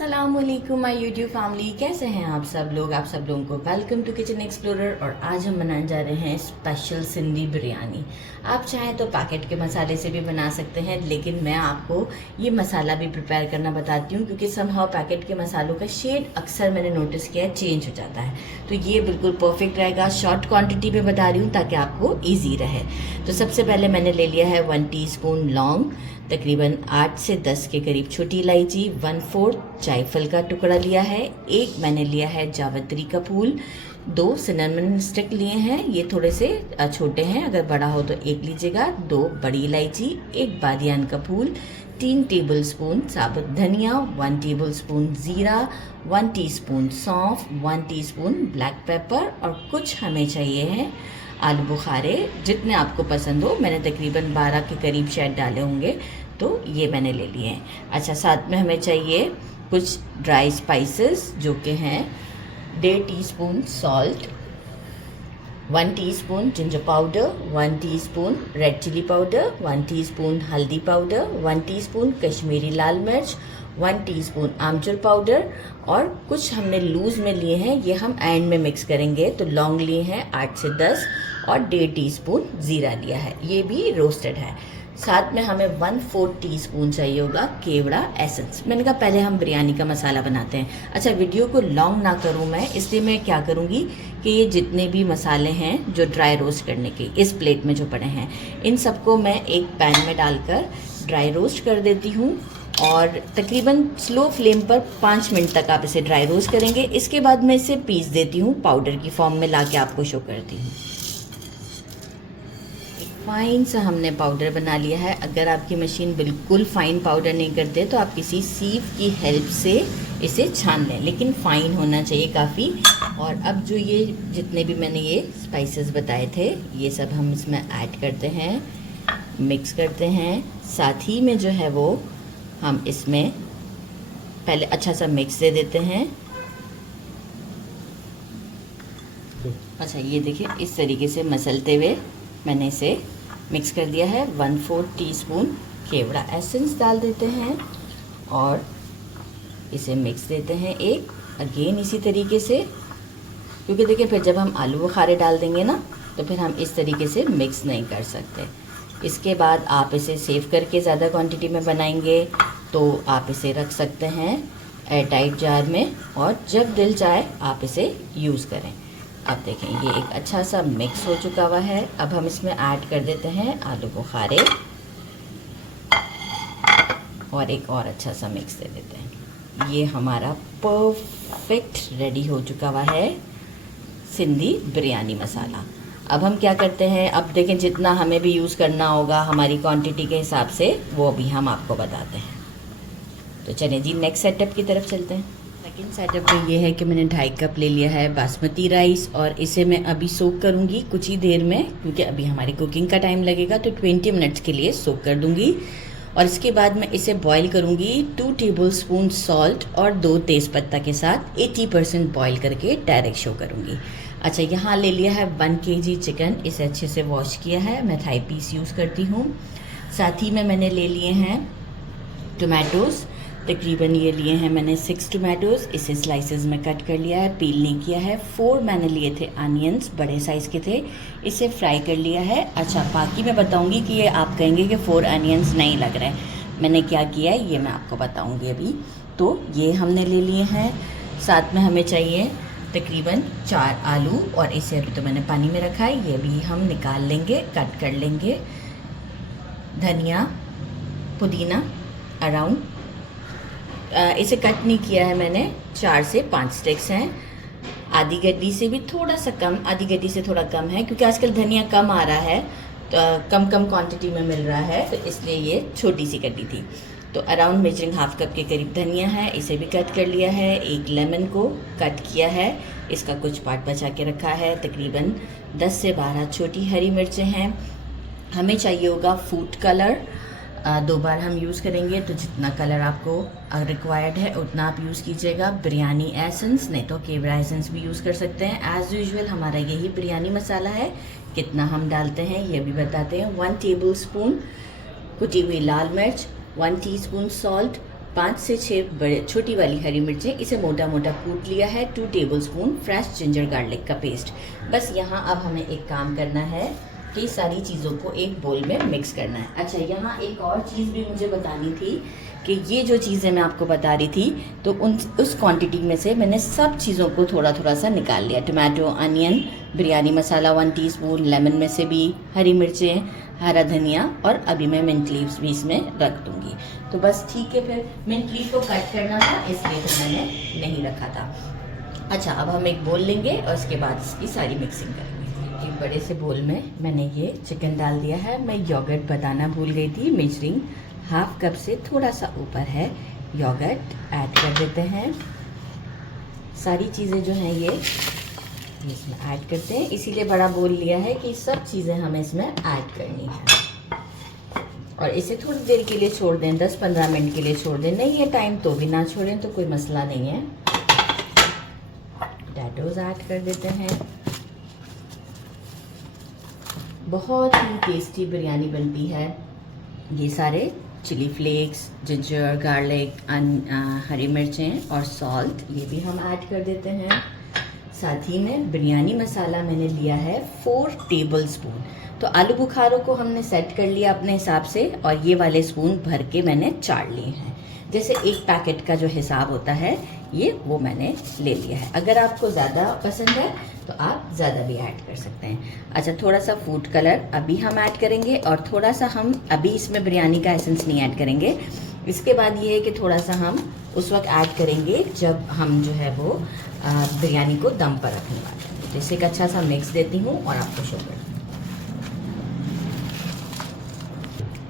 अस्सलामुअलैकुम my YouTube family, कैसे हैं आप सब लोगों को वेलकम टू किचन एक्सप्लोरर। और आज हम बनाने जा रहे हैं स्पेशल सिंधी बिरयानी। आप चाहें तो पैकेट के मसाले से भी बना सकते हैं, लेकिन मैं आपको ये मसाला भी प्रिपेयर करना बताती हूँ क्योंकि समहाउ पैकेट के मसालों का शेड अक्सर मैंने नोटिस किया है चेंज हो जाता है, तो ये बिल्कुल परफेक्ट रहेगा। शॉर्ट क्वान्टिटी में बता रही हूँ ताकि आपको ईजी रहे। तो सबसे पहले मैंने ले लिया है 1 टीस्पून लौंग, तकरीबन 8 से 10 के करीब छोटी इलायची, 1/4 जायफल का टुकड़ा लिया है, एक मैंने लिया है जावित्री का फूल, 2 सिनेमन स्टिक लिए हैं, ये थोड़े से छोटे हैं, अगर बड़ा हो तो एक लीजिएगा, 2 बड़ी इलायची, 1 बादियान का फूल, 3 टेबलस्पून साबुत धनिया, 1 टेबलस्पून ज़ीरा, 1 टीस्पून सौंफ, 1 टीस्पून ब्लैक पेपर और कुछ हमें चाहिए है आलू बुखारे, जितने आपको पसंद हो। मैंने तकरीबन 12 के करीब शायद डाले होंगे, तो ये मैंने ले लिए हैं। अच्छा, साथ में हमें चाहिए कुछ ड्राई स्पाइसेस जो कि हैं 1.5 teaspoon salt, 1 teaspoon ginger powder, 1 teaspoon red chilli powder, 1 teaspoon हल्दी पाउडर, 1 टीस्पून कश्मीरी लाल मिर्च, 1 टीस्पून आमचूर पाउडर, और कुछ हमने लूज़ में लिए हैं, ये हम एंड में मिक्स करेंगे। तो लौंग लिए हैं 8 से 10 और 1.5 टीस्पून ज़ीरा लिया है, ये भी रोस्टेड है। साथ में हमें 1/4 टीस्पून चाहिए होगा केवड़ा एसेंस। मैंने कहा पहले हम बिरयानी का मसाला बनाते हैं। अच्छा, वीडियो को लॉन्ग ना करूं मैं, इसलिए मैं क्या करूंगी कि ये जितने भी मसाले हैं जो ड्राई रोस्ट करने के इस प्लेट में जो पड़े हैं, इन सबको मैं एक पैन में डालकर ड्राई रोस्ट कर देती हूँ। और तकरीबन स्लो फ्लेम पर 5 मिनट तक आप इसे ड्राई रोस्ट करेंगे। इसके बाद मैं इसे पीस देती हूँ, पाउडर की फॉर्म में ला के आपको शो करती हूँ। फाइन सा हमने पाउडर बना लिया है। अगर आपकी मशीन बिल्कुल फाइन पाउडर नहीं करते तो आप किसी सीव की हेल्प से इसे छान लें, लेकिन फाइन होना चाहिए काफ़ी। और अब जो ये जितने भी मैंने ये स्पाइसेस बताए थे, ये सब हम इसमें ऐड करते हैं, मिक्स करते हैं। साथ ही में जो है वो हम इसमें पहले अच्छा सा मिक्स दे देते हैं। अच्छा, ये देखिए इस तरीके से मसलते हुए मैंने इसे मिक्स कर दिया है। 1/4 टीस्पून केवड़ा एसेंस डाल देते हैं और इसे मिक्स देते हैं एक अगेन इसी तरीके से, क्योंकि देखिए फिर जब हम आलू बुखारे डाल देंगे ना तो फिर हम इस तरीके से मिक्स नहीं कर सकते। इसके बाद आप इसे सेव करके ज़्यादा क्वांटिटी में बनाएंगे तो आप इसे रख सकते हैं एयरटाइट जार में, और जब दिल चाहे आप इसे यूज़ करें। अब देखें ये एक अच्छा सा मिक्स हो चुका हुआ है। अब हम इसमें ऐड कर देते हैं आलू बुखारे और एक और अच्छा सा मिक्स दे देते हैं। ये हमारा परफेक्ट रेडी हो चुका हुआ है सिंधी बिरयानी मसाला। अब हम क्या करते हैं, अब देखें जितना हमें भी यूज़ करना होगा हमारी क्वांटिटी के हिसाब से, वो भी हम आपको बताते हैं। तो चलिए जी नेक्स्ट सेटअप की तरफ चलते हैं। सेकंड सेटअप में ये है कि मैंने 2.5 कप ले लिया है बासमती राइस, और इसे मैं अभी सोक करूँगी कुछ ही देर में, क्योंकि अभी हमारी कुकिंग का टाइम लगेगा, तो 20 मिनट्स के लिए सोक कर दूँगी। और इसके बाद मैं इसे बॉईल करूँगी 2 टेबलस्पून सॉल्ट और 2 तेज़पत्ता के साथ 80% बॉईल करके डायरेक्ट शो करूँगी। अच्छा, यहाँ ले लिया है 1 kg चिकन, इसे अच्छे से वॉश किया है, मैं थाई पीस यूज़ करती हूँ। साथ ही में मैंने ले लिए हैं टोमेटोज़, तकरीबन ये लिए हैं मैंने 6 टोमेटोज़, इसे स्लाइसेस में कट कर लिया है, पील नहीं किया है। 4 मैंने लिए थे अनियंस, बड़े साइज़ के थे, इसे फ्राई कर लिया है। अच्छा, बाकी मैं बताऊंगी कि ये आप कहेंगे कि 4 अनियंस नहीं लग रहे हैं, मैंने क्या किया है ये मैं आपको बताऊंगी अभी। तो ये हमने ले लिए हैं। साथ में हमें चाहिए तकरीबन 4 आलू, और इसे अभी तो मैंने पानी में रखा है, ये भी हम निकाल लेंगे, कट कर लेंगे। धनिया पुदीना अराउंड, इसे कट नहीं किया है मैंने, 4 से 5 स्टिक्स हैं। आधी गड्डी से भी थोड़ा सा कम, आधी गड्डी से थोड़ा कम है, क्योंकि आजकल धनिया कम आ रहा है, तो कम क्वांटिटी में मिल रहा है, तो इसलिए ये छोटी सी गड्डी थी। तो अराउंड मेजरिंग 1/2 कप के करीब धनिया है, इसे भी कट कर लिया है। एक लेमन को कट किया है, इसका कुछ पार्ट बचा के रखा है। तकरीबन 10 से 12 छोटी हरी मिर्चें हैं। हमें चाहिए होगा फूड कलर, 2 बार हम यूज़ करेंगे, तो जितना कलर आपको रिक्वायर्ड है उतना आप यूज़ कीजिएगा। बिरयानी एसेंस, नहीं तो केवड़ा एसेंस भी यूज़ कर सकते हैं। एज़ यूजुअल हमारा यही बिरयानी मसाला है, कितना हम डालते हैं ये भी बताते हैं। 1 टेबलस्पून कुटी हुई लाल मिर्च, 1 टीस्पून सॉल्ट, 5 से 6 बड़े छोटी वाली हरी मिर्चें, इसे मोटा मोटा कूट लिया है। 2 टेबलस्पून फ्रेश जिंजर गार्लिक का पेस्ट। बस यहाँ अब हमें एक काम करना है कि सारी चीज़ों को एक बोल में मिक्स करना है। अच्छा, यहाँ एक और चीज़ भी मुझे बतानी थी कि ये जो चीज़ें मैं आपको बता रही थी, तो उस क्वांटिटी में से मैंने सब चीज़ों को थोड़ा थोड़ा सा निकाल लिया। टमाटो, अनियन, बिरयानी मसाला 1 टीस्पून, लेमन में से भी, हरी मिर्चें, हरा धनिया, और अभी मैं मिंट लीव्स भी इसमें रख दूँगी। तो बस ठीक है, फिर मिंट लीव को कट करना था इसलिए तो मैंने नहीं रखा था। अच्छा, अब हम एक बोल लेंगे और उसके बाद इसकी सारी मिक्सिंग करेंगे। एक बड़े से बोल में मैंने ये चिकन डाल दिया है। मैं योगर्ट बताना भूल गई थी, मेजरिंग हाफ कप से थोड़ा सा ऊपर है योगर्ट ऐड कर देते हैं। सारी चीज़ें जो हैं ये इसमें ऐड करते हैं, इसीलिए बड़ा बोल लिया है कि सब चीज़ें हमें इसमें ऐड करनी है। और इसे थोड़ी देर के लिए छोड़ दें, 10-15 मिनट के लिए छोड़ दें। नहीं है टाइम तो भी ना छोड़ें, तो कोई मसला नहीं है। पोटैटोज ऐड कर देते हैं। बहुत ही टेस्टी बिरयानी बनती है। ये सारे चिली फ्लेक्स, जिंजर गार्लिक, हरी मिर्चें और सॉल्ट ये भी हम ऐड कर देते हैं। साथ ही में बिरयानी मसाला मैंने लिया है 4 टेबलस्पून। तो आलू बुखारों को हमने सेट कर लिया अपने हिसाब से, और ये वाले स्पून भर के मैंने चाड़ लिए हैं। जैसे एक पैकेट का जो हिसाब होता है ये वो मैंने ले लिया है। अगर आपको ज़्यादा पसंद है तो आप ज़्यादा भी ऐड कर सकते हैं। अच्छा, थोड़ा सा फूड कलर अभी हम ऐड करेंगे, और थोड़ा सा हम अभी इसमें बिरयानी का एसेंस नहीं ऐड करेंगे। इसके बाद ये है कि थोड़ा सा हम उस वक्त ऐड करेंगे जब हम जो है वो बिरयानी को दम पर रखने वाले हैं। जैसे एक अच्छा सा मिक्स देती हूँ और आपको शो करती हूँ।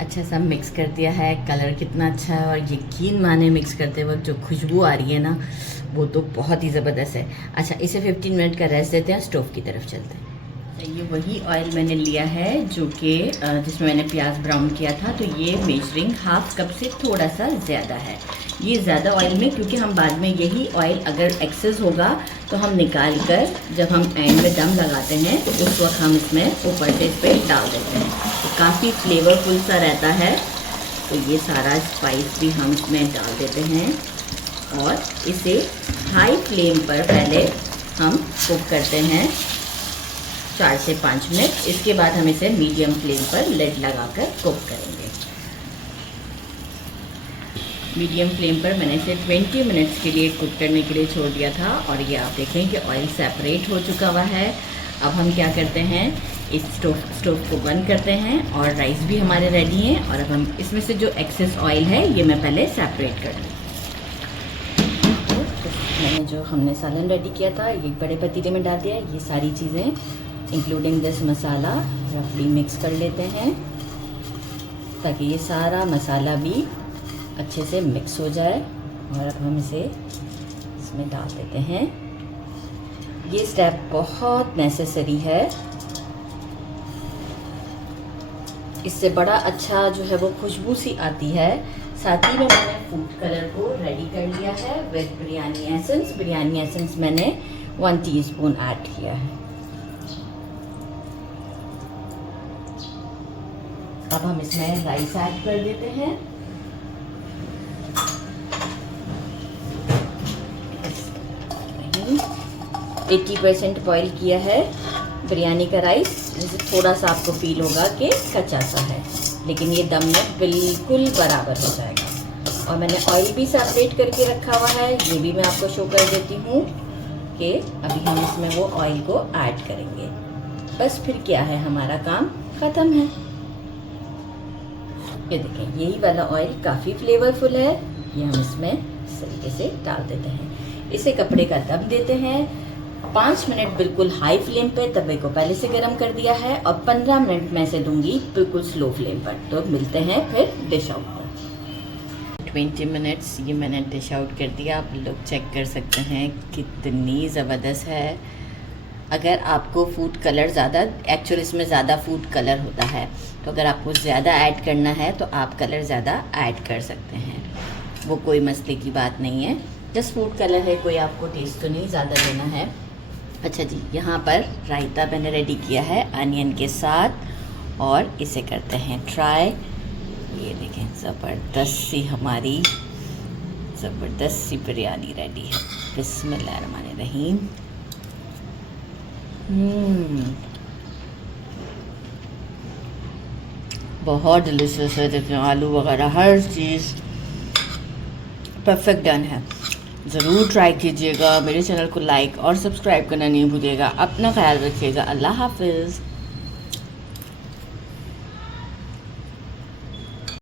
अच्छा सा मिक्स कर दिया है, कलर कितना अच्छा है, और यकीन माने मिक्स करते वक्त जो खुशबू आ रही है ना, वो तो बहुत ही ज़बरदस्त है। अच्छा, इसे 15 मिनट का रेस्ट देते हैं, स्टोव की तरफ चलते हैं। ये वही ऑयल मैंने लिया है जो कि जिसमें मैंने प्याज ब्राउन किया था। तो ये मेजरिंग हाफ कप से थोड़ा सा ज़्यादा है। ये ज़्यादा ऑयल में, क्योंकि हम बाद में यही ऑयल अगर एक्सेस होगा तो हम निकाल कर जब हम एंड में दम लगाते हैं तो उस वक्त हम इसमें ऊपर से इस पर डाल देते हैं। तो काफ़ी फ्लेवरफुल सा रहता है। तो ये सारा स्पाइस भी हम इसमें डाल देते हैं और इसे हाई फ्लेम पर पहले हम कुक करते हैं 4 से 5 मिनट। इसके बाद हम इसे मीडियम फ्लेम पर लिड लगाकर कुक करेंगे। मीडियम फ्लेम पर मैंने इसे 20 मिनट्स के लिए कुक करने के लिए छोड़ दिया था, और ये आप देखें कि ऑयल सेपरेट हो चुका हुआ है। अब हम क्या करते हैं, इस स्टोव को बंद करते हैं, और राइस भी हमारे रेडी हैं। और अब हम इसमें से जो एक्सेस ऑयल है ये मैं पहले सेपरेट कर दूँ। मैंने जो हमने सालन रेडी किया था ये बड़े पतीले में डाल दिया। ये सारी चीज़ें इंक्लूडिंग दिस मसाला रफली मिक्स कर लेते हैं ताकि ये सारा मसाला भी अच्छे से मिक्स हो जाए। और अब हम इसे इसमें डाल देते हैं। ये स्टेप बहुत नेसेसरी है, इससे बड़ा अच्छा जो है वो खुशबू सी आती है। साथ ही में मैंने फूड कलर को रेडी कर लिया है with biryani essence. Biryani essence मैंने 1 टीस्पून ऐड किया है। अब हम इसमें राइस ऐड कर देते हैं। ये 80% बॉईल किया है बिरयानी का राइस, जिससे थोड़ा सा आपको फील होगा कि कच्चा सा है, लेकिन ये दम में बिल्कुल बराबर हो जाएगा। और मैंने ऑयल भी सेपरेट करके रखा हुआ है, ये भी मैं आपको शो कर देती हूँ कि अभी हम इसमें वो ऑयल को ऐड करेंगे। बस फिर क्या है, हमारा काम ख़त्म है। ये देखें, यही वाला ऑयल काफ़ी फ्लेवरफुल है। ये हम इसमें इस तरीके से डाल देते हैं। इसे कपड़े का दम देते हैं 5 मिनट बिल्कुल हाई फ्लेम पे। तवे को पहले से गर्म कर दिया है, और 15 मिनट में से दूंगी बिल्कुल स्लो फ्लेम पर। तो मिलते हैं फिर डिश आउट पर। 20 मिनट्स ये मैंने डिश आउट कर दिया। आप लोग चेक कर सकते हैं कितनी ज़बरदस्त है। अगर आपको फूड कलर ज़्यादा, एक्चुअली इसमें ज़्यादा फूड कलर होता है, तो अगर आपको ज़्यादा ऐड करना है तो आप कलर ज़्यादा ऐड कर सकते हैं, वो कोई मसले की बात नहीं है। जस्ट फूड कलर है, कोई आपको टेस्ट तो नहीं ज़्यादा देना है। अच्छा जी, यहाँ पर रायता मैंने रेडी किया है अनियन के साथ, और इसे करते हैं ट्राई। ये देखें, ज़बरदस्त सी हमारी ज़बरदस्त सी बिरयानी रेडी है। बिस्मिल्लाहिर्रहमानिर्रहीम। बहुत डिलीशियस है। देखिए आलू वगैरह हर चीज़ परफेक्ट डन है। ज़रूर ट्राई कीजिएगा। मेरे चैनल को लाइक और सब्सक्राइब करना नहीं भूलिएगा। अपना ख्याल रखिएगा। अल्लाह हाफिज़।